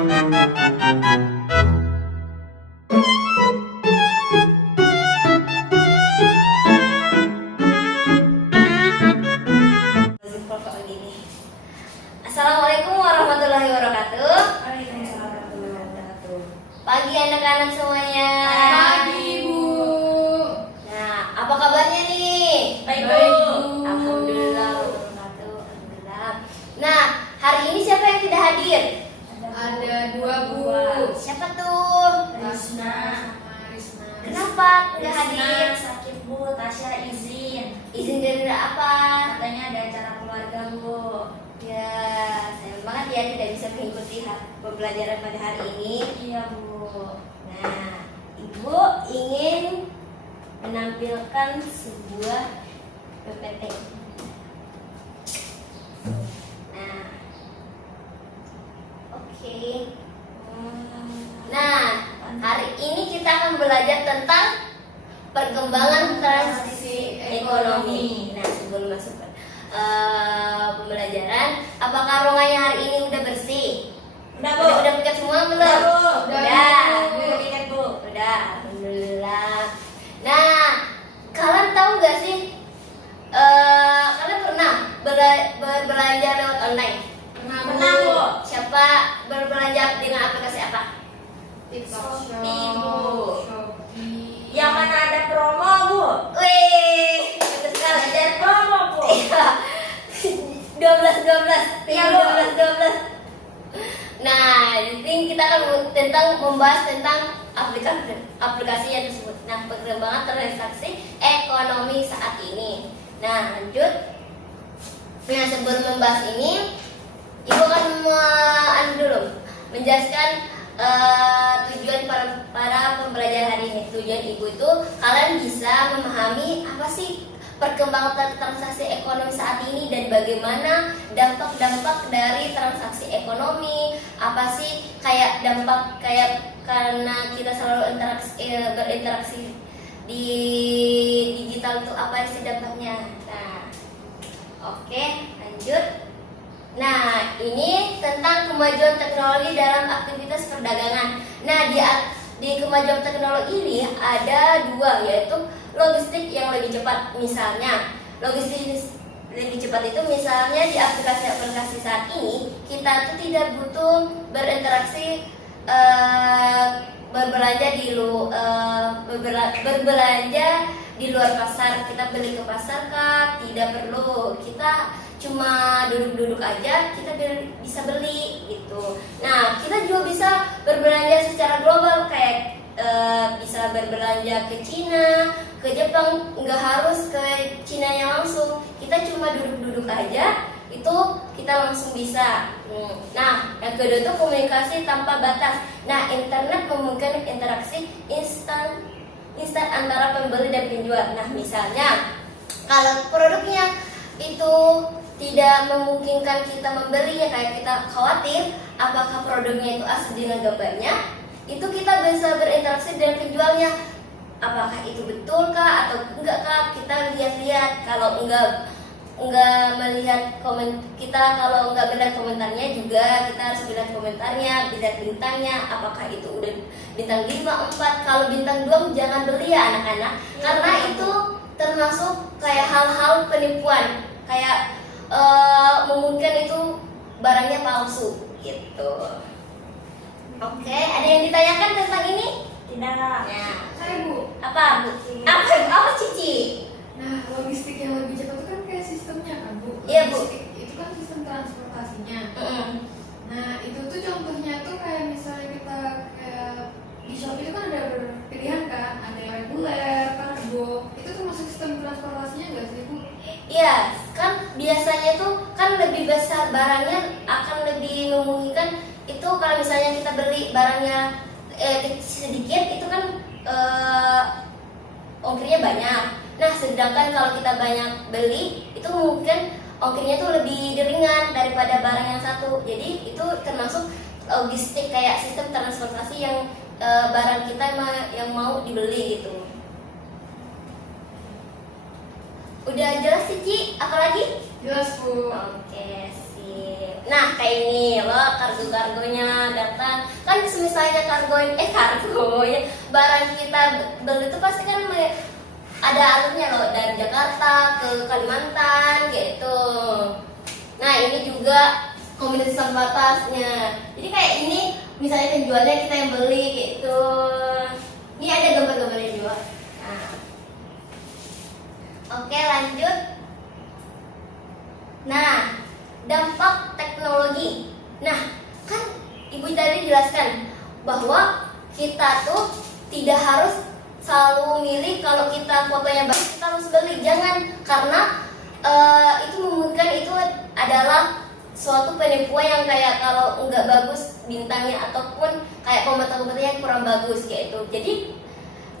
Assalamualaikum warahmatullahi wabarakatuh. Waalaikumsalam warahmatullahi wabarakatuh. Pagi anak-anak semuanya. Pagi, Bu. Nah, apa kabarnya nih? Baik, Bu. Alhamdulillah. Alhamdulillah. Nah, hari ini siapa yang tidak hadir? Ada dua, Bu. Siapa tuh? Risna sama Risna. Kenapa nggak hadir? Sakit, Bu. Tasya izin. Izin dari apa? Katanya ada acara keluarga, Bu. Ya, sayang banget ya tidak bisa mengikuti pembelajaran pada hari ini. Iya, Bu. Nah, Ibu ingin menampilkan sebuah PPT. Nah, oke. Nah, hari ini kita akan belajar tentang perkembangan transaksi ekonomi. Nah, sebelum masuk ke pembelajaran, apakah ruangannya hari ini udah bersih? Udah, Bu. Udah piket semua belum? Udah, Bu. Udah. Udah piket, Bu. Udah, alhamdulillah. Nah, kalian tahu nggak sih? Kalian pernah berbelanja lewat online? Pernah, Bu. Siapa berbelanja dengan aplikasi apa? TikTok Shop, Ibu. Shopee. Yang mana ada promo, Bu? Wih, betul sekali. Ada promo, Bu. Iya. 12. Iya, Bu. 12. Nah, di sini kita akan membahas tentang aplikasi yang tersebut. Nah, perkembangan transaksi ekonomi saat ini. Nah, lanjut. Nah, sebelum membahas ini, Ibu akan menjelaskan tujuan para pembelajaran hari ini. Tujuan Ibu itu kalian bisa memahami apa sih perkembangan transaksi ekonomi saat ini dan bagaimana dampak-dampak dari transaksi ekonomi. Apa sih kayak dampak karena kita selalu berinteraksi di digital itu apa sih dampaknya? Nah, oke, lanjut. Nah, ini tentang kemajuan teknologi dalam aktivitas perdagangan. Nah, di kemajuan teknologi ini ada dua, yaitu logistik yang lebih cepat. Misalnya, logistik lebih cepat itu misalnya di aplikasi-aplikasi saat ini kita tuh tidak butuh berinteraksi berbelanja di luar pasar. Kita beli ke pasar kah? Tidak perlu. Kita cuma duduk-duduk aja kita bisa beli gitu. Nah, kita juga bisa berbelanja secara global kayak bisa berbelanja ke Cina, ke Jepang, nggak harus ke Cinanya langsung. Kita cuma duduk-duduk aja itu kita langsung bisa. Nah, yang kedua itu komunikasi tanpa batas. Nah, internet memungkinkan interaksi instan antara pembeli dan penjual. Nah, misalnya kalau produknya itu tidak memungkinkan kita membelinya, kayak kita khawatir apakah produknya itu asli dengan gambarnya, itu kita bisa berinteraksi dengan penjualnya. Apakah itu betul kah atau enggak kah? Kita lihat-lihat. Kalau enggak melihat kalau enggak melihat komentarnya juga kita harus melihat komentarnya, lihat bintangnya. Apakah itu udah bintang 5, 4? Kalau bintang 2 jangan beli ya anak-anak, karena itu termasuk kayak hal-hal penipuan, kayak memungkinkan itu barangnya palsu gitu. Oke, ada yang ditanyakan tentang ini? Tidak. Ya. Saya, Bu. Apa, Bu? Apa Cici? Nah, logistik yang lebih cepat itu kan kayak sistemnya kan, Bu? Iya, Bu. Logistik itu kan sistem transportasinya. Mm-mm. Nah, itu tuh contohnya tuh kayak misalnya kita kayak di Shopee itu kan ada pilihan kan, ada yang reguler, kargo. Itu termasuk sistem transportasinya nggak sih, Bu? Iya, kan biasanya tuh kan lebih besar barangnya akan lebih memungkinkan itu kalau misalnya kita beli barangnya sedikit itu kan ongkirnya banyak. Nah, sedangkan kalau kita banyak beli itu mungkin ongkirnya tuh lebih ringan daripada barang yang satu. Jadi itu termasuk logistik kayak sistem transportasi yang barang kita yang mau dibeli gitu. Udah jelas sih, Ci? Apalagi? Jelas, Bu. Oke, sip. Nah, kayak ini loh, kargo-kargonya datang misalnya kargo ya, barang kita beli itu pasti kan ada alurnya loh, dari Jakarta ke Kalimantan gitu. Nah ini juga komunitas tanpa batasnya. Jadi kayak ini misalnya penjualnya kita yang beli gitu. Ini ada gambar-gambarnya juga. Nah. Oke lanjut. Nah dampak teknologi. Nah kan ibu tadi jelaskan bahwa kita tuh tidak harus selalu milih kalau kita fotonya bagus kita harus beli, jangan, karena itu memungkinkan itu adalah suatu penipuan yang kayak kalau nggak bagus bintangnya ataupun kayak komentar-komentarnya yang kurang bagus kayak itu.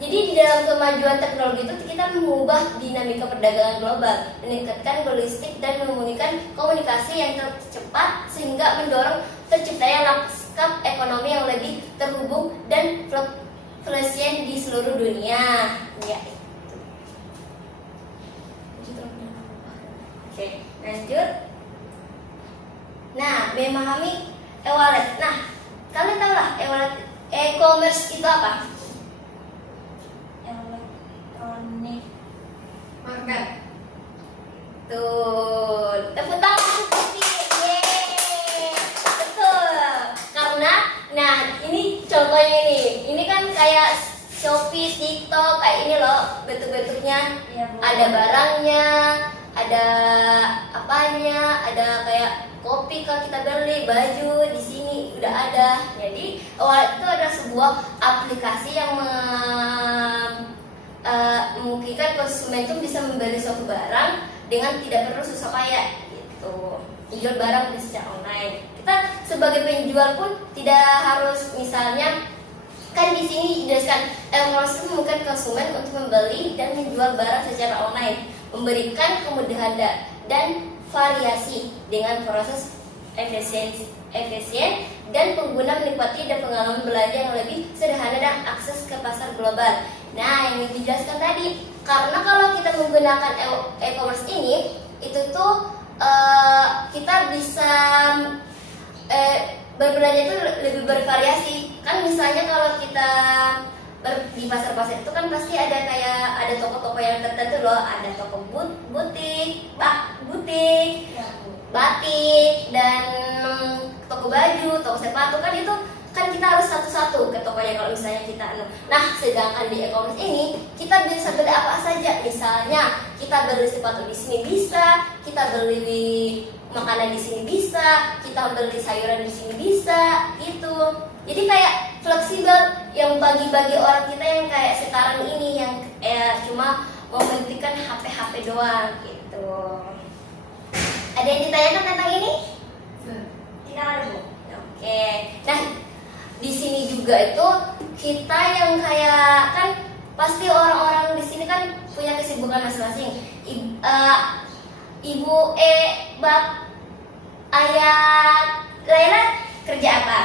Jadi di dalam kemajuan teknologi itu kita mengubah dinamika perdagangan global, meningkatkan logistik dan memungkinkan komunikasi yang tercepat sehingga mendorong terciptanya lanskap ekonomi yang lebih terhubung dan fluktuasi di seluruh dunia. Ya itu. Oke, lanjut. Nah, memahami e-wallet. Nah, kalian tahu lah e-wallet, e-commerce itu apa? Elektronik market. Tuh, tepuk tangan putih. Yeay. Betul. Karena, nah ini contohnya nih. Ini kan kayak Shopee, TikTok, kayak ini loh bentuk-bentuknya. ya, Bu. Ada barangnya, ada apanya, ada kayak kopi kalau kita beli, baju di sini udah ada. Jadi wallet itu adalah sebuah aplikasi yang memungkinkan konsumen itu bisa membeli suatu barang dengan tidak perlu susah payah gitu. Menjual barang secara online. Kita sebagai penjual pun tidak harus, misalnya kan di sini dijelaskan e-commerce memungkinkan konsumen untuk membeli dan menjual barang secara online, memberikan kemudahan dan variasi dengan proses efisien dan pengguna menikmati dan pengalaman belanja yang lebih sederhana dan akses ke pasar global. Nah, yang dijelaskan tadi, karena kalau kita menggunakan e-commerce ini, itu tuh kita bisa berbelanja itu lebih bervariasi. Kan misalnya kalau kita di pasar-pasar itu kan pasti ada kayak ada toko-toko yang tertentu loh, ada toko butik, Ya, Bu. batik, dan toko baju, toko sepatu. Kan itu kan kita harus satu-satu ke tokonya kalau misalnya kita nah sedangkan di e-commerce ini kita bisa beli apa saja. Misalnya kita beli sepatu di sini bisa, kita beli makanan di sini bisa, kita beli sayuran di sini bisa gitu. Jadi kayak fleksibel yang bagi-bagi orang kita yang kayak sekarang ini yang cuma mementingkan HP doang gitu. Ada yang ditanyakan tentang ini? Tidak ada, Bu. Oke. Nah, di sini juga itu kita yang kayak kan pasti orang-orang di sini kan punya kesibukan masing-masing. Ibu Ayah Laila kerja apa?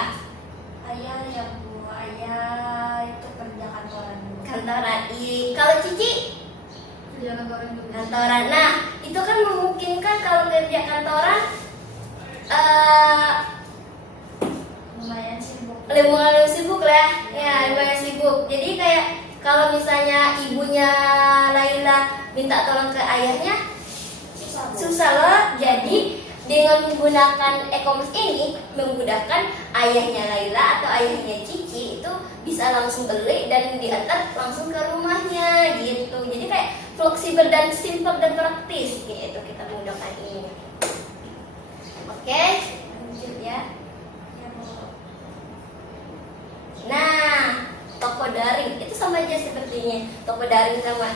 Ayah ya, Bu. Ayah itu kerja kantoran, Bu. Kantoran. Kalau Cici Kerja kantoran juga. kantoran. Nah, itu kan memungkinkan kalau kerja kantoran Lumayan sibuk. lumayan sibuk lah ya, lumayan sibuk. Jadi kayak kalau misalnya ibunya Laila minta tolong ke ayahnya Susah, Bu. susah loh. Jadi dengan menggunakan e-commerce ini memudahkan ayahnya Laila atau ayahnya Cici itu bisa langsung beli dan diantar langsung ke rumahnya gitu. Jadi kayak fleksibel dan simple dan praktis gitu kita menggunakan ini. Oke, lanjut ya. Ya, Bu. Nah, toko daring itu sama aja sepertinya toko daring sama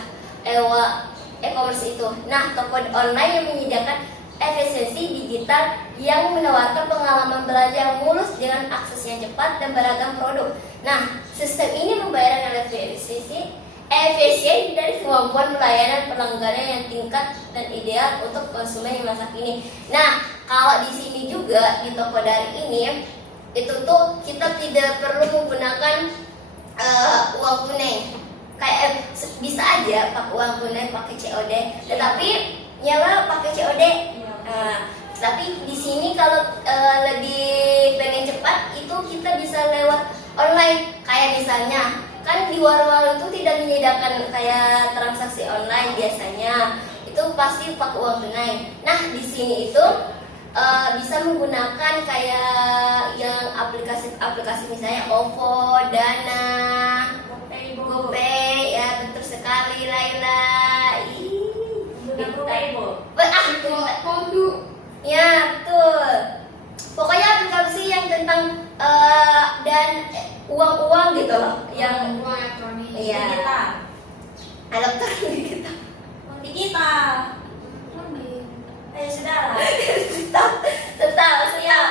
e-commerce itu. Nah, toko online yang menyediakan efisiensi digital yang menawarkan pengalaman belanja yang mulus dengan akses yang cepat dan beragam produk. Nah, sistem ini membayarkan efisien dari kemampuan pelayanan pelanggannya yang tingkat dan ideal untuk konsumen yang masa kini. Nah, kalau di sini juga di toko daring ini itu tuh kita tidak perlu menggunakan uang tunai. Kayak bisa aja pakai uang tunai, pakai COD, tetapi nyawa pakai COD. Tapi di sini kalau lebih pengen cepat itu kita bisa lewat online. Kayak misalnya kan di warung-warung itu tidak menyediakan kayak transaksi online biasanya, itu pasti pakai uang tunai. Nah di sini itu bisa menggunakan kayak yang aplikasi misalnya OVO, Dana, GoPay, ya betul sekali Laila. Kondu. Ya betul. Pokoknya aplikasi yang tentang dan uang gitu loh, yang uang elektronik. iya. Elektronik kita. Digital. Ayo saudara. Tetap siap.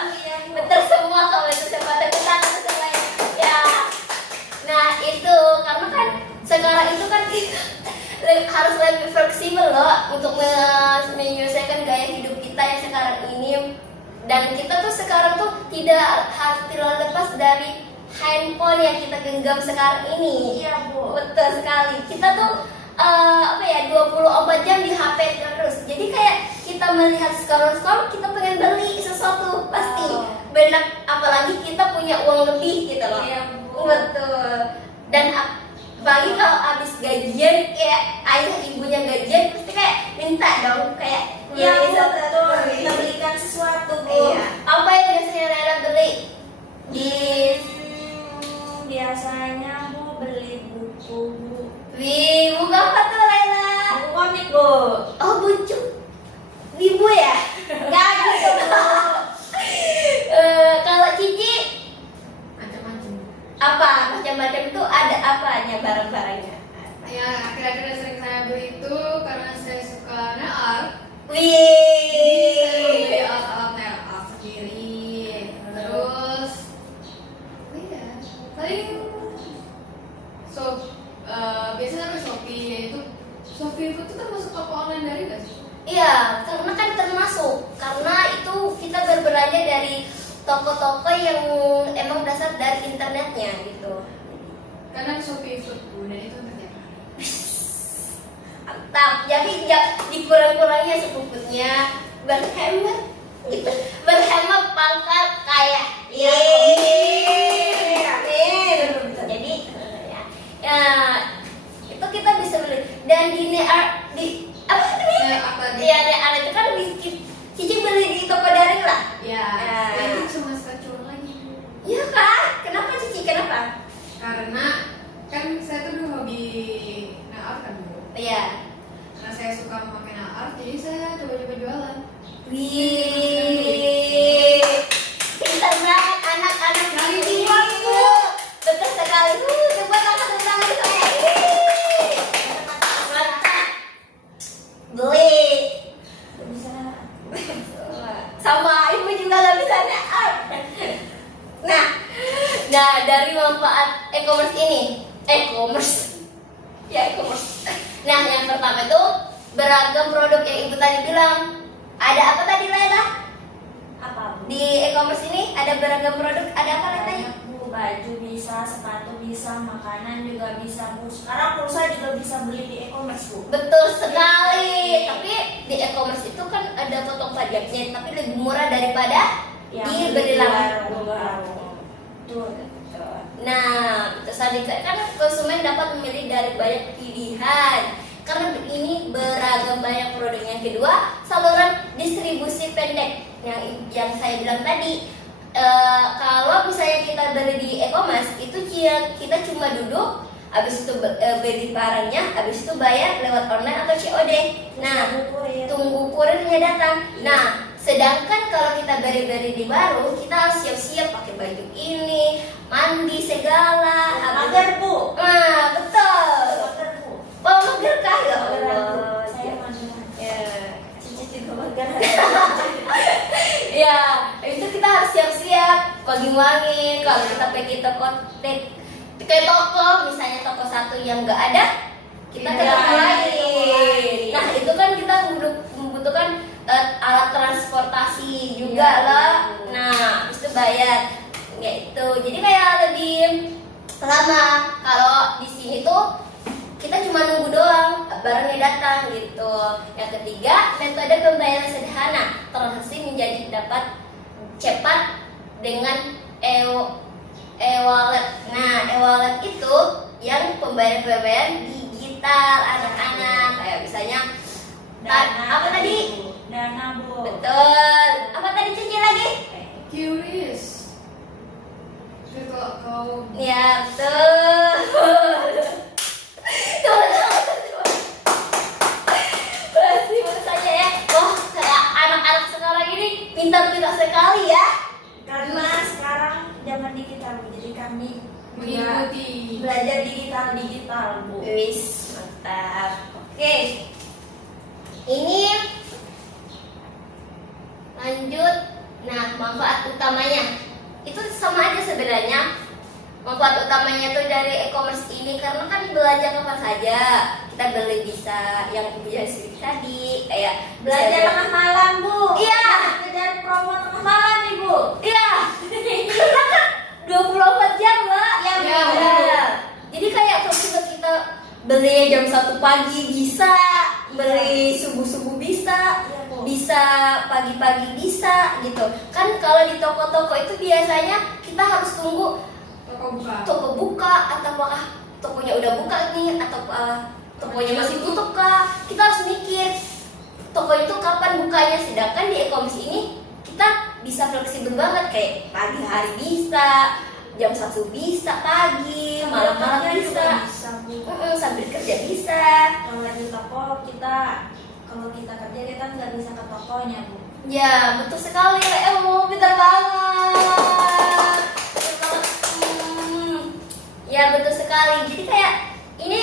Betul semua kalau itu semua kita semuanya. Ya. Nah itu karena kan sekarang itu kan kita harus lebih fleksibel loh untuk menyelesaikan gaya hidup kita yang sekarang ini. Dan kita tuh sekarang tuh tidak harus terlalu lepas dari handphone yang kita genggam sekarang ini. Iya, Bu. Betul sekali. Kita tuh 24 jam di HP terus. Jadi kayak kita melihat scroll, kita pengen beli sesuatu pasti. Benar, apalagi kita punya uang lebih gitu loh. Iya, Bu. Betul. Dan apalagi kalau habis gajian, kayak ayah ibunya gajian pasti kayak minta dong, kayak Iya, Bu, bisa betul. Kita belikan sesuatu, Bu. Iya. Apa yang biasanya Rela beli? Di Biasanya Bu beli buku, Bu. Wih, buku apa tuh Laila? Buku komik, Bu. Oh, bucu. Wibu ya? Enggak gitu, Bu. Kalau Cici Macam-macam. apa? Macam-macam tuh ada apanya barang-barangnya? Ya, akhir-akhir yang sering saya beli itu karena saya suka nail art. Wih. Beli alat-alat nail art sendiri. Terus, iya, paling biasanya sampai Shopee, yaitu Shopee itu termasuk toko online dari nggak sih? Iya, karena kan termasuk. Karena itu kita berbelanja dari toko-toko yang emang dasar dari internetnya gitu. Karena Shopee Food Bu, dan itu terjadi. Mantap. Jadi dikurang-kurangnya sepuputnya, berhemat gitu. Berhemat pangkat kaya. Yeay. Amin. Jadi ya itu kita bisa beli. Dan di apa namanya? Nail art tadi. Iya, ada itu kan Cici beli di toko daring lah. Ya, Ya. itu cuma sekacauan lagi Bu. Iya kak, kenapa Cici? Kenapa? Karena kan saya tuh dulu hobi nail art kan Bu. Iya. Karena saya suka memakai nail art, jadi saya coba-coba jualan. Wih, pintar banget anak-anak Kali ini. ini. Betul sekali. Coba tangan saya. Mantap. Beli. Bisa. Sama ibu juga gak bisa naik. Nah, dari manfaat e-commerce ini, e-commerce. Nah, yang pertama itu beragam produk yang ibu tadi bilang. Ada apa tadi Laila? Apa, Bu? Di e-commerce ini ada beragam produk. Ada apa Laila? Banyak, Bu. Baju bisa, sepatu bisa, makanan juga bisa, Bu. Sekarang pulsa juga bisa beli di e-commerce, Bu. Betul sekali. Tapi di e-commerce itu kan ada potong pajaknya, tapi lebih murah daripada di beli langsung. Betul. Nah, terus tadi kan konsumen dapat memilih dari banyak pilihan. Karena ini beragam banyak produk. Yang kedua, saluran distribusi pendek yang saya bilang tadi. Kalau misalnya kita beli di e-commerce itu kita cuma duduk, habis itu beli barangnya, habis itu bayar lewat online atau COD. Nah, tunggu kurirnya datang. Nah, sedangkan kalau kita beli di warung, kita harus siap-siap pakai baju ini, mandi segala. Mager, Bu. Nah, betul. Mager, Bu. Oh, mager kah ya Allah? Saya mager. Ya. Cici juga mager. Ya, itu kita harus siap-siap wangi-wangi. Kalau kita pergi ke toko, misalnya toko satu yang nggak ada, kita ke Iya, toko lain. lain. Nah, itu kan kita membutuhkan alat transportasi juga Iya. lah. Nah, itu bayar. Ya itu. Jadi kayak lebih lama. Kalau di sini tuh kita cuma nunggu doang barangnya datang gitu. Yang ketiga, metode pembayaran sederhana, transaksi menjadi dapat cepat dengan e-wallet. Nah, e-wallet itu yang pembayaran digital anak-anak. Kayak misalnya apa tadi? Dana, Bu. Betul. Apa tadi Cici lagi? Curious. Jadi kalau Ya, betul. Berarti menurut saya ya, wah kayak anak-anak sekarang ini pintar-pintar sekali ya. Karena sekarang zaman digital, Bu. Jadi kami mengikuti. belajar digital, Bu. Wis, mantap. Oke. Ini lanjut. Nah, manfaat utamanya itu sama aja sebenarnya. Manfaat utamanya tuh dari e-commerce ini karena kan belanja kapan saja kita beli, bisa yang Ibu Jasri tadi kayak Belajar bisa- tengah malam, Bu. Iya. Kejar promo tengah malam, Ibu. Iya. Karena kan 24 jam, Mbak. Iya, Iya. betul. Jadi kayak kalau kita beli jam 1 pagi bisa, beli subuh-subuh bisa, Iya, Bu. bisa pagi-pagi bisa gitu. Kan kalau di toko-toko itu biasanya kita harus tunggu Toko buka. toko buka atau apakah tokonya udah buka nih atau tokonya masih tutup kah? Kita harus mikir toko itu kapan bukanya. Sedangkan di e-commerce ini kita bisa fleksibel banget, kayak pagi hari bisa, jam 1 bisa, pagi, malam-malam bisa, Bisa, Bu. sambil kerja bisa. Kalau di toko kalau kita kerja kita nggak bisa ke tokonya, Bu. Ya, betul sekali. Pintar banget. Ya, betul sekali. Jadi kayak ini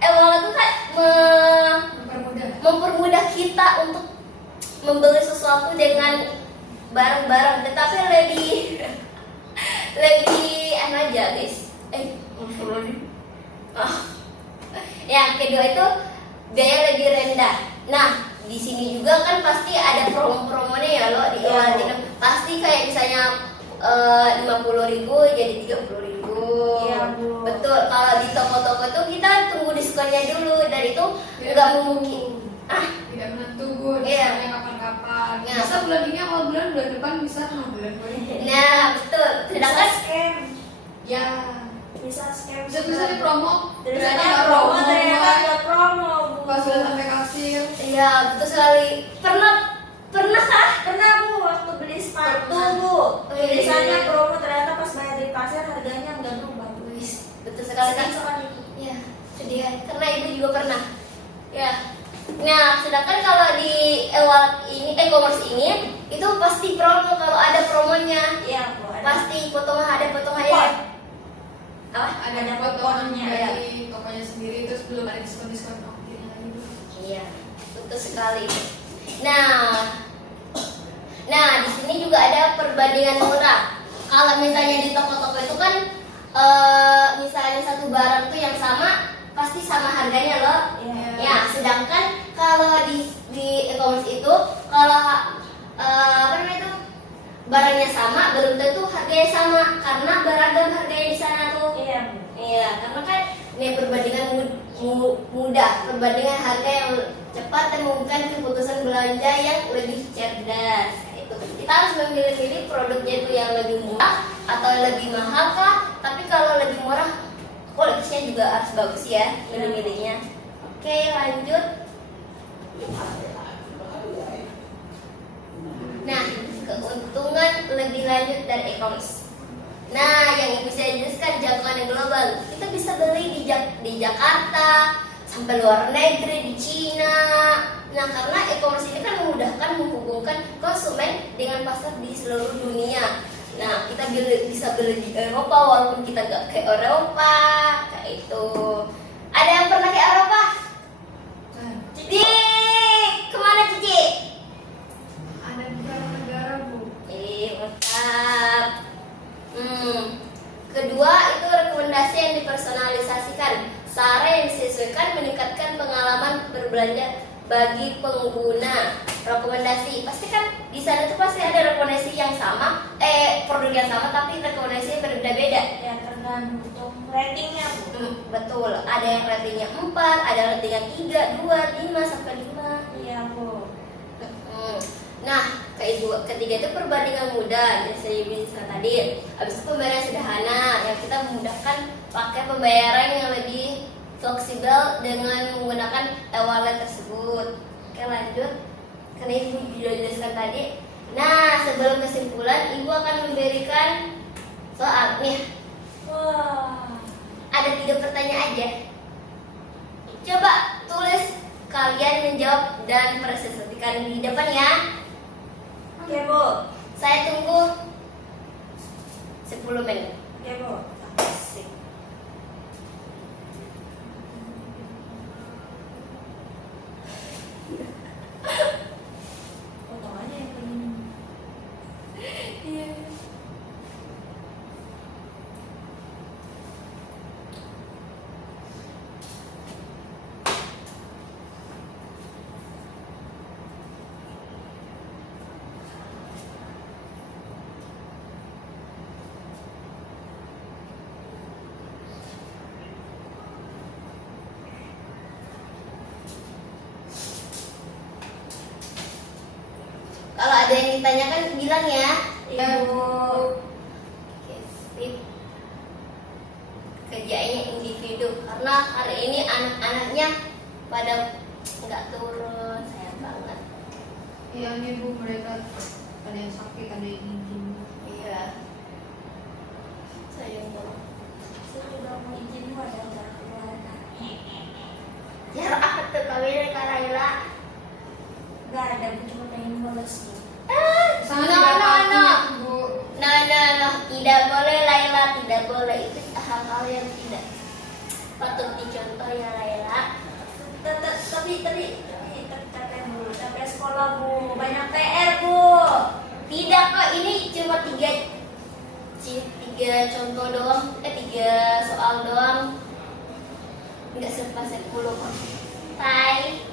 e-wallet tuh kayak Mempermudah. mempermudah kita untuk membeli sesuatu dengan barang-barang, tetapi lebih aja, guys. Yang kedua itu biaya lebih rendah. Nah, di sini juga kan pasti ada promo-promonya ya lo di e-wallet ini. Pasti kayak misalnya 50.000 jadi 30.000. Iya, Bu. Betul. Kalau di toko-toko itu kita tunggu diskonnya dulu, dan itu nggak mungkin. Tidak menentu, Bu. Iya. Diskonnya kapan-kapan. Iya. Bisa bulan ini awal bulan depan bisa tengah bulan. Nah, betul. Sedangkan scam. Ya. Bisa scam. Bisa tulisannya promo. Ternyata nggak promo, ternyata Boy. nggak promo, Bu. Pas udah sampai kasir. iya, betul sekali. Pernah kah? Pernah, Bu, waktu beli sepatu, Bu. Iya. Tulisannya promo, ternyata pas bayar di pasar harganya nggak berubah, Bu. Betul sekali kan? Sekali, Bu. Iya, sedih. Karena ibu juga pernah. Ya. Nah, sedangkan kalau di e-wallet ini, e-commerce ini, itu pasti promo. Kalau ada promonya, Iya, Bu. pasti ada potongannya. Pot. Apa? Ada potongannya, dari tokonya sendiri, terus belum ada diskon-diskon ongkirnya lagi, Bu. Iya, betul sekali. Nah, di sini juga ada perbandingan murah. Kalau misalnya di toko-toko itu kan, misalnya satu barang tuh yang sama, pasti sama harganya loh. Iya. Ya, sedangkan kalau di e-commerce itu, kalau apa namanya itu, barangnya sama, belum tentu harganya sama karena beragam harganya di sana tuh. Iya, Bu. Iya, karena kan ini perbandingan mudah, perbandingan harga yang cepat dan memungkinkan keputusan belanja yang lebih cerdas. Itu kita harus memilih-milih produknya itu yang lebih murah atau lebih mahal kah? Tapi kalau lebih murah, kualitasnya juga harus bagus ya, milih-milihnya. Oke, lanjut. Nah, keuntungan lebih lanjut dari e-commerce. Nah, yang ibu saya jelaskan jangkauan yang global. Kita bisa beli di Jakarta, sampai luar negeri, di Cina. Nah, karena e-commerce ini kan memudahkan menghubungkan konsumen dengan pasar di seluruh dunia. Nah, kita bisa beli di Eropa walaupun kita nggak ke Eropa, kayak itu. Ada yang pernah ke Eropa? Nah, Cici, kemana Cici? ada beberapa negara, Bu. Mantap. Kedua itu rekomendasi yang dipersonalisasikan. Saran yang disesuaikan meningkatkan pengalaman berbelanja bagi pengguna. Rekomendasi pasti kan di sana tuh pasti ada rekomendasi yang sama, produk yang sama tapi rekomendasinya berbeda-beda. Ya, tergantung ratingnya, Bu. Betul. Ada yang ratingnya 4, ada ratingnya 3, 2, 5 sampai 5. Iya, Bu. Nah, ketiga itu perbandingan mudah, yang saya bilang tadi. Habis itu pembayaran sederhana. kita memudahkan pakai pembayaran yang lebih fleksibel dengan menggunakan e-wallet tersebut. Oke, lanjut. Karena ibu sudah jelaskan tadi. Nah, sebelum kesimpulan, ibu akan memberikan soal nih. Wah. Ada 3 pertanyaan aja. Coba tulis, kalian menjawab dan presentasikan di depan ya. Oke, Bu. Saya tunggu 10 menit. Oke, Bu. Sip. Potong aja yang kayak gini. Iya. Kalau ada yang ditanyakan bilang ya. Iya, Bu. Oke, sip. Kerjaannya individu karena hari ini anak-anaknya pada nggak turun, sayang banget. Iya nih Bu, mereka ada yang sakit, ada yang izin. Iya, sayang banget. Saya juga mau izin, Bu, ada acara keluarga. Jarak apa tuh kawin dari Kak Laila? Gak ada, Bu, cuma pengen bolos nih. Sama No, juga no, aku, no. Bu. No, tidak boleh Laila, tidak boleh, itu hal-hal yang tidak patut dicontoh ya Laila. Tapi capek, Bu. Capek sekolah, Bu. Banyak PR, Bu. Tidak kok, ini cuma tiga contoh doang, 3 soal doang, nggak sempat 10 kok. Tai.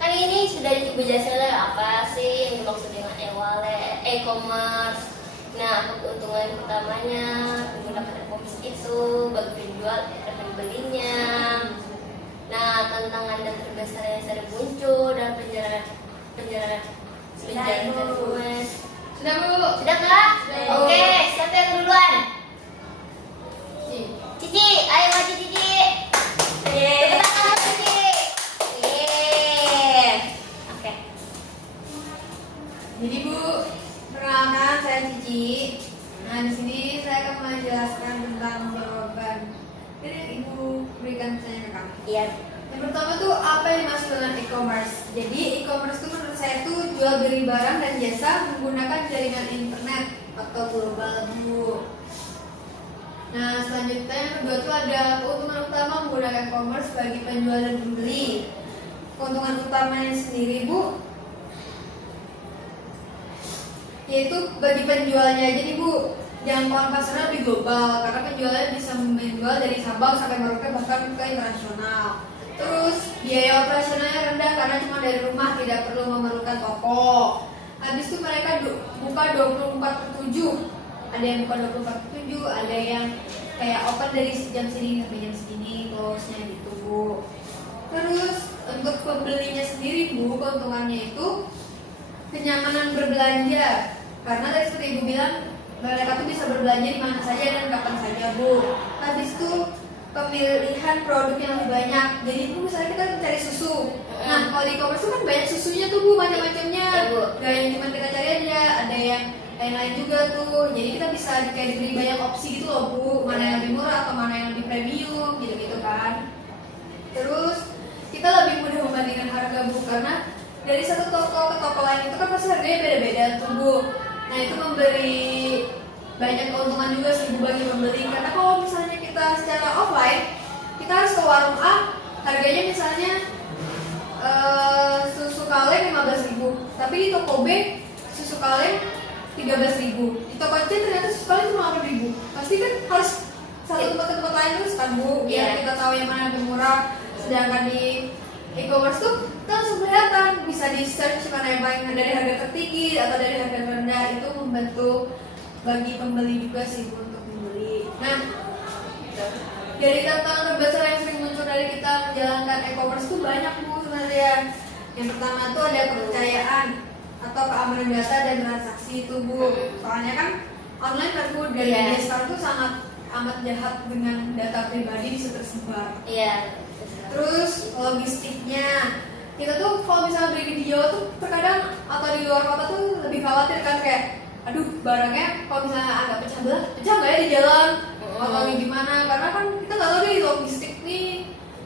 Kan ini sudah dijelaskan apa sih yang dimaksud dengan e-wallet, e-commerce. Nah, keuntungan utamanya menggunakan e-commerce itu bagi penjual dan pembelinya. Nah, tantangan dan terbesar yang sering muncul dalam perjalanan e-commerce. Sudah Bu. Sudah kak? Sudah. Oke, siapa yang duluan? Nih. Cici, ayo maju Cici. Yeay. Tepuk tangan Cici. Yeay. Oke. Jadi Bu, perkenalkan saya Cici. Nah di sini saya akan menjelaskan tentang jawaban. Jadi Ibu berikan pertanyaan ke kami. Iya. Yang pertama tuh apa yang dimaksud dengan e-commerce? Jadi e-commerce itu menurut saya tuh jual beli barang dan jasa menggunakan jaringan internet atau global Bu. Nah selanjutnya yang kedua tuh ada keuntungan utama menggunakan e-commerce bagi penjual dan pembeli. Keuntungan utamanya sendiri Bu, yaitu bagi penjualnya. Jadi Bu, jangkauan pasarnya lebih global karena penjualnya bisa menjual dari Sabang sampai Merauke bahkan ke internasional. Terus biaya operasionalnya rendah karena cuma dari rumah, tidak perlu memerlukan toko. Habis itu mereka buka 24/7. Ada yang buka 24/7, ada yang kayak open dari jam segini sampai jam segini, close-nya gitu Bu. Terus untuk pembelinya sendiri Bu, keuntungannya itu kenyamanan berbelanja. Karena tadi seperti Ibu bilang, mereka tuh bisa berbelanja di mana saja dan kapan saja Bu. Habis itu pemilihan produk yang lebih banyak. Jadi Bu, misalnya kita mencari susu. Nah, kalau di e-commerce tuh kan banyak susunya tuh Bu, macam-macamnya. Iya, Bu. Gak yang cuma kita cari aja, ada yang lain-lain juga tuh. Jadi kita bisa kayak diberi banyak opsi gitu loh Bu, mana yang lebih murah atau mana yang lebih premium gitu-gitu kan. Terus kita lebih mudah membandingkan harga Bu, karena dari satu toko ke toko lain itu kan pasti harganya beda-beda tuh Bu. Nah itu memberi banyak keuntungan juga sih Bu bagi pembeli. Karena kalau misalnya kita secara offline, kita harus ke warung A, harganya misalnya susu kaleng 15.000, tapi di toko B susu kaleng 13.000, di toko C ternyata susu kaleng cuma 8.000. Pasti kan harus satu tempat ke tempat lain terus kan Bu, biar Iya. kita tahu yang mana yang lebih murah. Sedangkan di e-commerce tuh kita langsung kelihatan, bisa di search mana yang paling dari harga tertinggi atau dari harga rendah. Itu membantu bagi pembeli juga sih Bu untuk membeli. Nah, dari tantangan terbesar yang sering muncul dari kita menjalankan e-commerce itu banyak Bu sebenarnya. Yang pertama tuh ada kepercayaan atau keamanan data dan transaksi itu Bu. Soalnya kan online kan Bu, dan Iya. media sekarang tuh sangat amat jahat dengan data pribadi bisa tersebar. Iya. Terus logistiknya, kita tuh kalau misalnya beli di Jawa tuh terkadang atau di luar kota tuh lebih khawatir kan, kayak aduh barangnya kalau misalnya agak pecah belah, pecah nggak ya di jalan atau gimana, karena kan kita nggak tahu nih logistik nih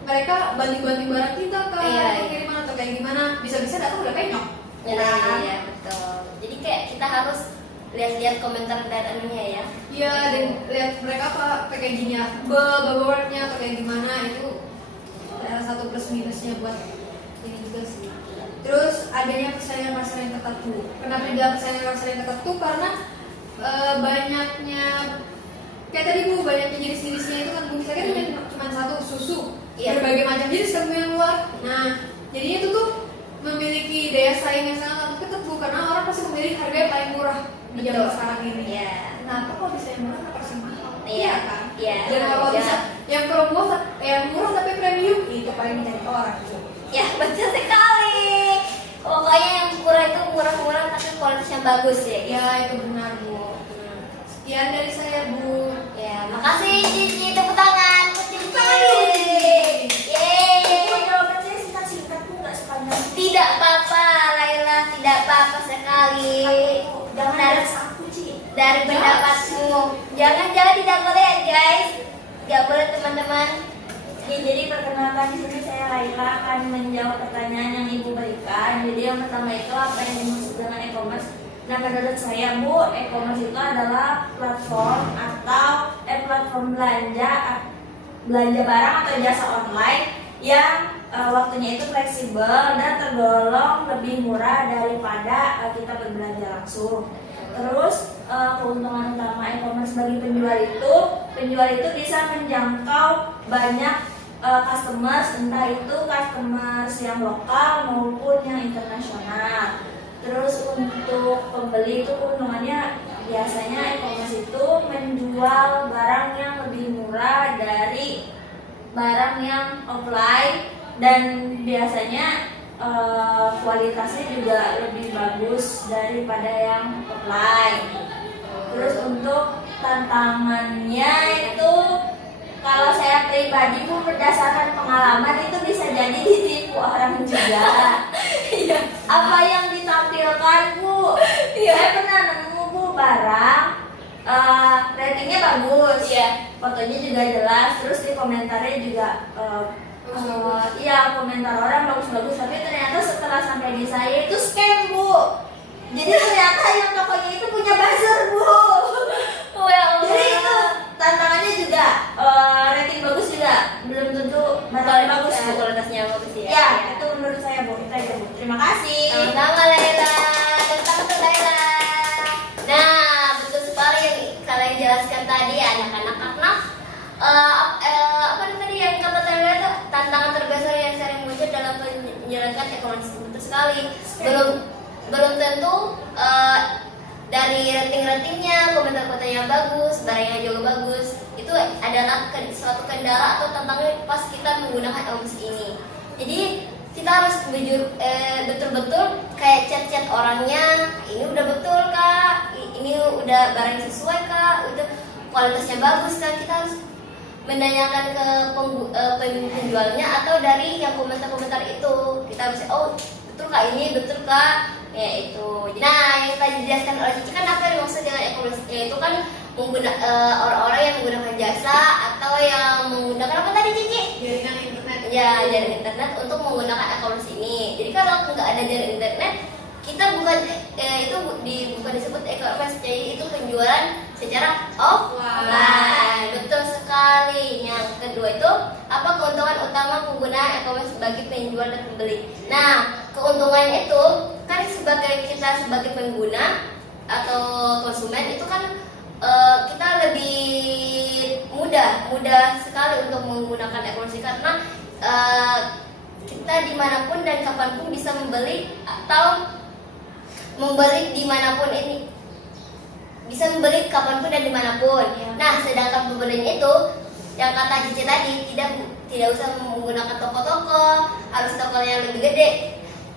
mereka banting-banting barang kita ke Iya, iya. kiriman atau kayak gimana, bisa-bisa datang udah penyok. Iya, betul. Jadi kayak kita harus lihat-lihat komentar dan anunya ya. Iya, dan lihat mereka apa kayak gini ya, bawahnya atau kayak gimana, itu salah satu plus minusnya buat ini juga sih. Terus adanya persaingan pasar yang ketat tuh. Kenapa dibilang persaingan pasar yang ketat tuh? Karena banyaknya kayak tadi Bu, banyaknya jenis-jenisnya itu kan Bu, kita kan cuma satu susu, Iya. berbagai macam jenis kan Bu yang keluar. Nah, jadinya itu tuh memiliki daya saing yang sangat ketat Bu, karena orang pasti memilih harga yang paling murah di zaman Betul. sekarang ini. Iya. Kenapa kok bisa yang murah, kenapa bisa yang mahal? Iya. kan? Iya. Dan kalau Iya. bisa yang promo, yang murah tapi premium, itu paling dicari orang. Ya, betul sekali. Pokoknya yang murah itu murah-murah tapi kualitasnya bagus ya. Ya, itu benar Bu. Sekian dari saya Bu. Ya, makasih Cici, tepuk tangan buat Cici. Itu Yeay. jawaban saya singkat-singkat Bu, nggak sepanjang. Tidak apa-apa, Laila, tidak apa-apa sekali. Jangan Dari- balas aku Ci. Dari pendapatmu, jangan tidak boleh ya guys, nggak boleh teman-teman. Ya, jadi perkenalkan di sini saya Laila akan menjawab pertanyaan yang Ibu berikan. Jadi yang pertama itu apa yang dimaksud dengan e-commerce? Nah, menurut saya Bu, e-commerce itu adalah platform atau platform belanja barang atau jasa online yang waktunya itu fleksibel dan tergolong lebih murah daripada kita berbelanja langsung. Terus keuntungan utama e-commerce bagi penjual itu bisa menjangkau banyak customers, entah itu customers yang lokal maupun yang internasional. Terus untuk pembeli itu keuntungannya biasanya e-commerce itu menjual barang yang lebih murah dari barang yang offline, dan biasanya kualitasnya juga lebih bagus daripada yang offline. Terus untuk tantangannya itu, kalau saya pribadi Bu, berdasarkan pengalaman itu bisa jadi ditipu orang juga. Apa yang ditampilkan Bu? Saya pernah nemu Bu barang, ratingnya bagus, Iya. fotonya juga jelas, terus di komentarnya juga iya, komentar orang bagus-bagus, tapi ternyata setelah sampai di saya itu scam Bu. Jadi ternyata yang tokonya itu punya buzzer Bu. Oh ya Allah. Jadi itu tantangannya juga rating bagus juga belum tentu barangnya bagus Bu. Kualitasnya bagus ya. Ya, itu menurut saya Bu. Itu aja Bu. Terima kasih. Sama-sama Laila. Tentang itu Laila. Nah, betul sekali yang kalian jelaskan tadi anak-anak. Apa tadi yang kata Laila itu tantangan terbesar yang sering muncul dalam menjalankan e-commerce. Betul sekali. Belum tentu dari rating-ratingnya, komentar-komentarnya bagus, barangnya juga bagus. Itu adalah suatu kendala atau tantangan pas kita menggunakan e-commerce ini. Jadi kita harus betul-betul kayak chat-chat orangnya, ini udah betul kak, ini udah barang sesuai kak, udah kualitasnya bagus kak. Kita harus menanyakan ke penjualnya atau dari yang komentar-komentar itu. Kita harus oh betul kak, ini betul kak, ya itu. Nah, yang tadi dijelaskan oleh Cici kan apa yang dimaksud dengan e-commerce? Yaitu kan orang-orang yang menggunakan jasa atau yang menggunakan apa tadi Cici? Jaringan internet. Ya, jaringan internet untuk menggunakan e-commerce ini. Jadi kalau nggak ada jaringan internet, kita bukan bukan disebut e-commerce, jadi itu penjualan secara offline. Betul sekali. Yang kedua itu apa keuntungan utama penggunaan e-commerce bagi penjual dan pembeli? Nah, keuntungannya itu kan kita sebagai pengguna atau konsumen itu kan kita lebih mudah sekali untuk menggunakan e-commerce karena kita dimanapun dan kapanpun bisa membeli atau membeli dimanapun ini. bisa membeli kapanpun dan dimanapun. Iya. Nah, sedangkan pembelian itu yang kata Cici tadi tidak usah menggunakan toko-toko, harus toko yang lebih gede.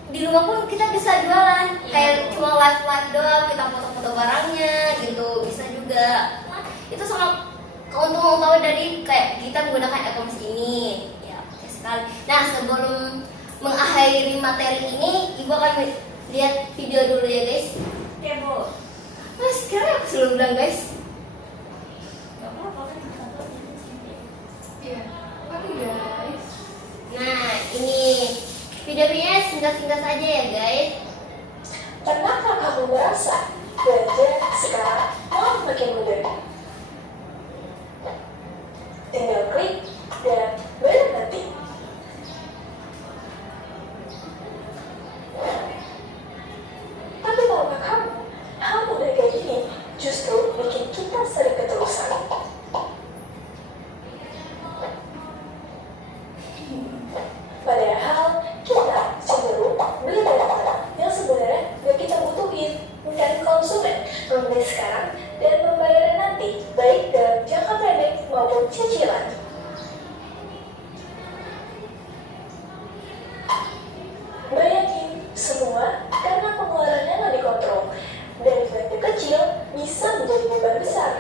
Di rumah pun kita bisa jualan, Iya. kayak cuma live doang, kita foto-foto barangnya gitu, bisa juga. Nah, itu sangat keuntungan utama dari kayak kita menggunakan e-commerce ini. Ya, oke sekali. Nah, sebelum mengakhiri materi ini, Ibu akan lihat video dulu ya guys. Oke Bu. Nah, sekarang aku selalu bilang guys. Gak apa-apa kan kita tahu di sini. Iya. Oke guys. Nah, ini videonya singkat-singkat saja ya guys. Pernahkah kamu merasa belajar sekarang malah makin mudah? Tinggal klik dan bayar nanti. Tapi tahukah kamu, hal mudah kayak gini justru bikin kita sering keterusan. Padahal kita cenderung beli barang yang sebenarnya gak kita butuhin, dan konsumen membeli sekarang dan membayar nanti, baik dalam jangka pendek maupun cicilan. Bayangin semua karena pengeluarannya nggak dikontrol, dari belanja kecil bisa menjadi beban besar.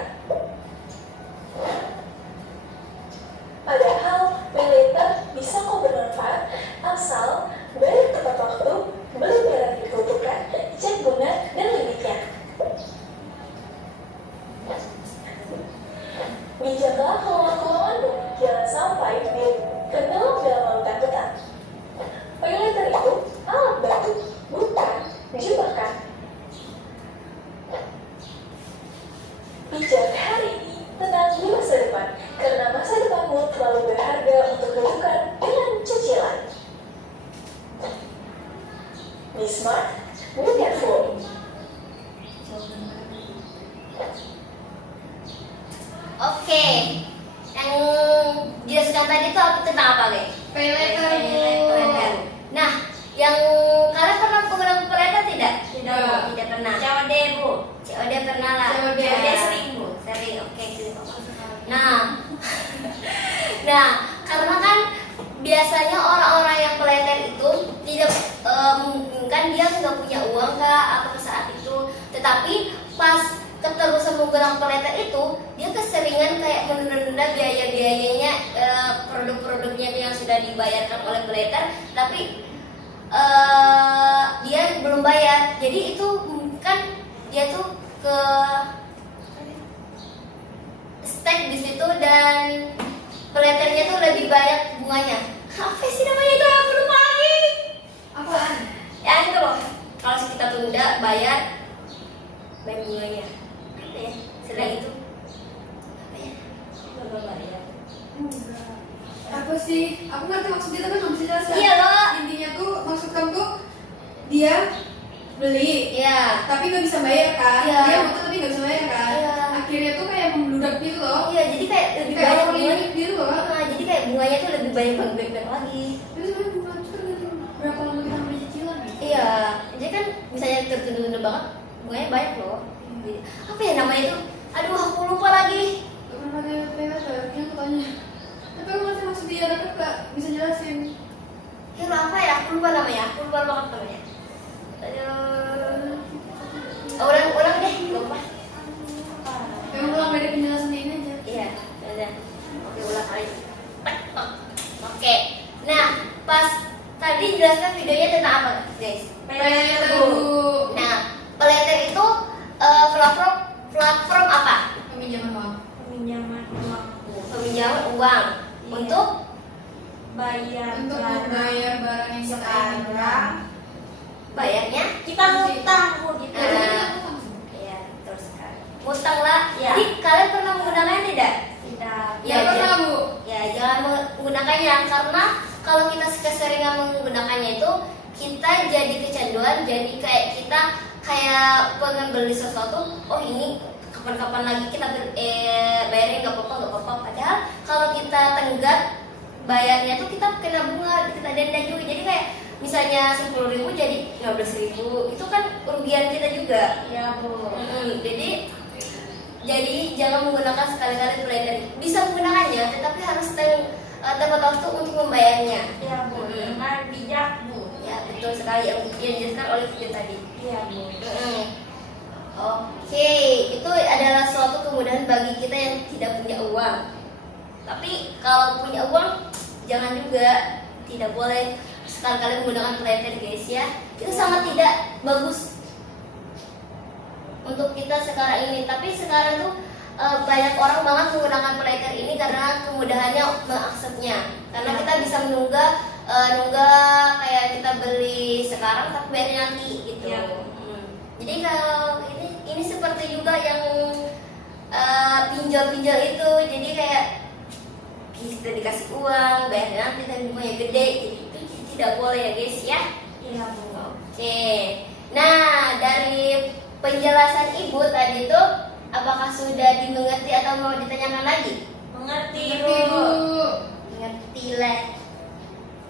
Padahal paylater bisa kok bermanfaat asal bayar tepat waktu, beli barang yang dibutuhkan, cek bunga dan limitnya. Bijaklah kelola keuanganmu, jangan sampai tenggelam dalam lautan utang. Paylater itu alat bantu, bukan jebakan. Bijak hari ini, tenang di masa depan, karena masa depanmu terlalu berharga untuk dilakukan dengan cicilan. Be smart, be careful. Oke. Yang dijelaskan tadi itu apa tentang apa guys? Paylater Bu. Paylater. Nah, yang kalian pernah menggunakan paylater tidak? Tidak Bu. Tidak pernah. COD Bu. COD pernah lah. COD. sering Bu. Sering. Oke, gitu. Nah, nah, karena kan biasanya orang-orang yang paylater itu tidak memungkinkan dia nggak punya uang kak atau saat itu, tetapi pas keterusan menggunakan paylater itu dia keseringan kayak menunda-nunda biaya-biayanya, produk-produknya yang sudah dibayarkan oleh paylater, tapi dia belum bayar. Jadi itu kan dia tuh ke stack di situ dan paylaternya tuh lebih banyak bunganya. Apa sih namanya itu? Aku lupa lagi. Apaan? Ya itu loh. Kalau kita tunda bayar bunganya. Apa ya? Selain itu apa ya? Coba bayar. Apa sih? Aku ngerti maksudnya tapi nggak bisa jelasin. Iya loh. Intinya tuh maksud kamu tuh dia beli Iya. tapi nggak bisa bayar kan? Iya. Dia motor tapi nggak bisa bayar kan? Iya. Akhirnya tuh kayak membludak gitu loh. Iya, jadi kayak lebih Kayak banyak orang bunganya. limit gitu loh. Nah, jadi kayak bunganya tuh lebih banyak lagi. Tapi sebenarnya bunga itu tergantung berapa lama kita ambil cicilan gitu. Iya, jadi kan misalnya tertunda-tunda banget, bunganya banyak loh. Apa ya namanya itu? Aduh, aku lupa lagi. Gak pernah pakai paylater, yang aku tanya. Tapi aku ngerti maksud dia, tapi gak bisa jelasin. Ya apa ya? Aku lupa namanya. Aku lupa banget namanya. Aduh. Ulang deh, lupa. Yang ulang dari penjelasan ini aja. Iya, udah. Oke, ulang kali. Oke. Nah, pas tadi jelaskan videonya tentang apa, guys? Paylater Bu. Nah, paylater itu platform apa? Peminjaman uang. Peminjaman uang Bu. Peminjaman uang Iya. untuk Bayar Untuk barang membayar barang yang kita inginkan. sekarang. bayarnya. Kita ngutang Bu gitu. Iya, terus kan. Ngutang lah. Iya. Jadi kalian pernah menggunakannya tidak? Tidak. Ya, Ya pernah Bu. Ya, jangan menggunakannya karena kalau kita keseringan menggunakannya itu kita jadi kecanduan, jadi kayak kita kayak pengen beli sesuatu, oh ini kapan-kapan lagi kita bayarnya nggak apa-apa. Padahal kalau kita tenggat bayarnya tuh kita kena bunga, kita denda juga. Jadi kayak misalnya 10.000 jadi 15.000, itu kan kerugian kita juga. Iya Bu. Jadi Jadi jangan menggunakan sekali-kali playtime. Bisa menggunakannya, tetapi harus tepat waktu untuk membayarnya. Iya Bu, dengan bijak Bu. Ya betul sekali yang dijelaskan oleh video tadi. Iya Bu. Oke, itu adalah suatu kemudahan bagi kita yang tidak punya uang. Tapi kalau punya uang, jangan juga, tidak boleh sekali-kali menggunakan playtime guys ya. Itu sangat tidak bagus untuk kita sekarang ini. Tapi sekarang tuh banyak orang banget menggunakan playtime ini karena kemudahannya mengaksesnya. Karena kita bisa nunggu kayak kita beli sekarang tapi bayar nanti gitu. Iya. Jadi kalau ini seperti juga yang pinjol-pinjol itu. Jadi kayak kita dikasih uang, bayar nanti tapi bunganya gede. Jadi itu tidak boleh ya guys ya. Iya Bu. Oke. Nah, dari penjelasan Ibu tadi tuh apakah sudah dimengerti atau mau ditanyakan lagi? Mengerti Ngerti, Bu. Bu. Mengerti lah.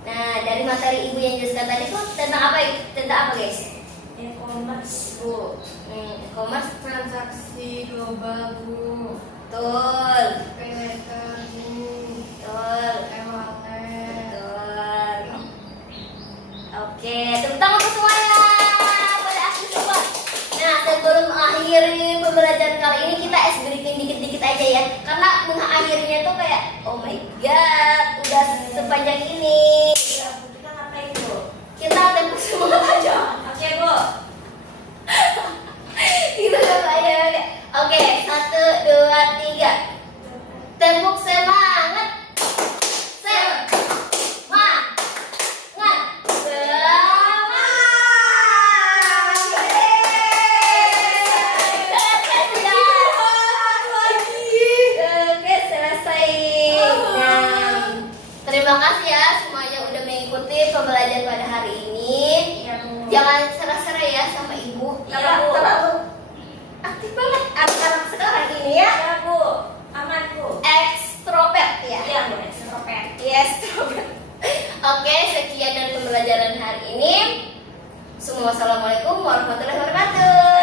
Nah, dari materi Ibu yang jelaskan tadi tuh tentang apa? Tentang apa guys? E-commerce Bu. E-commerce. Transaksi global, Bu. Betul. Pay letter, Bu. Betul. E-wallet. Betul. Oke, tepuk tangan untuk semuanya. Pada akhir coba. Nah, sebelum akhiri pembelajaran kali ini kita es breaking dikit-dikit aja ya. Karena mengakhirinya tuh kayak oh my god, udah sepanjang ini. Iya Bu, kita ngapain Bu? Kita tembak semangat aja. Oke Bu. Kita coba aja. Oke, 1, 2, 3. Tembok semangat. Oke, selesai. Nah, terima kasih ya semuanya udah mengikuti pembelajaran pada hari ini. Iya Bu. Jangan serah-serah ya sama ibu. Iya, Bu. Terlalu aktif banget anak-anak sekarang ini ya. Iya Bu. Aman Bu. Ekstrovert ya. Iya Bu, extrovert. Yes, extrovert. Oke, sekian dari pembelajaran hari ini. Semua assalamualaikum warahmatullahi wabarakatuh.